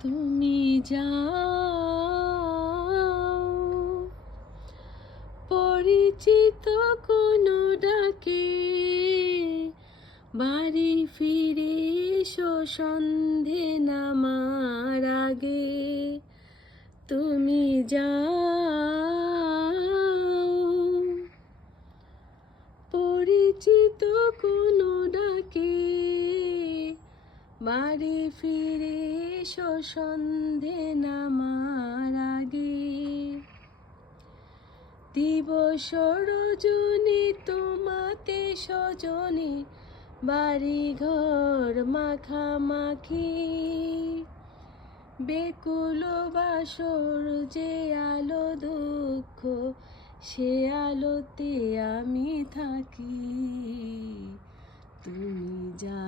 তুমি যাও পরিচিত কোনো ডাকে, বাড়ি ফিরে এসো সন্ধে নামার আগে। তুমি যাও পরিচিত কোনো ডাকে, বাড়ি ফিরে এসো সন্ধে নামার আগে। দিবস রজনী তোমাতে সজনী, বাড়ি ঘর মাখামাখি। বেকুল বাসর যে আলো দুঃখ, সে আলোতে আমি থাকি। তুমি যা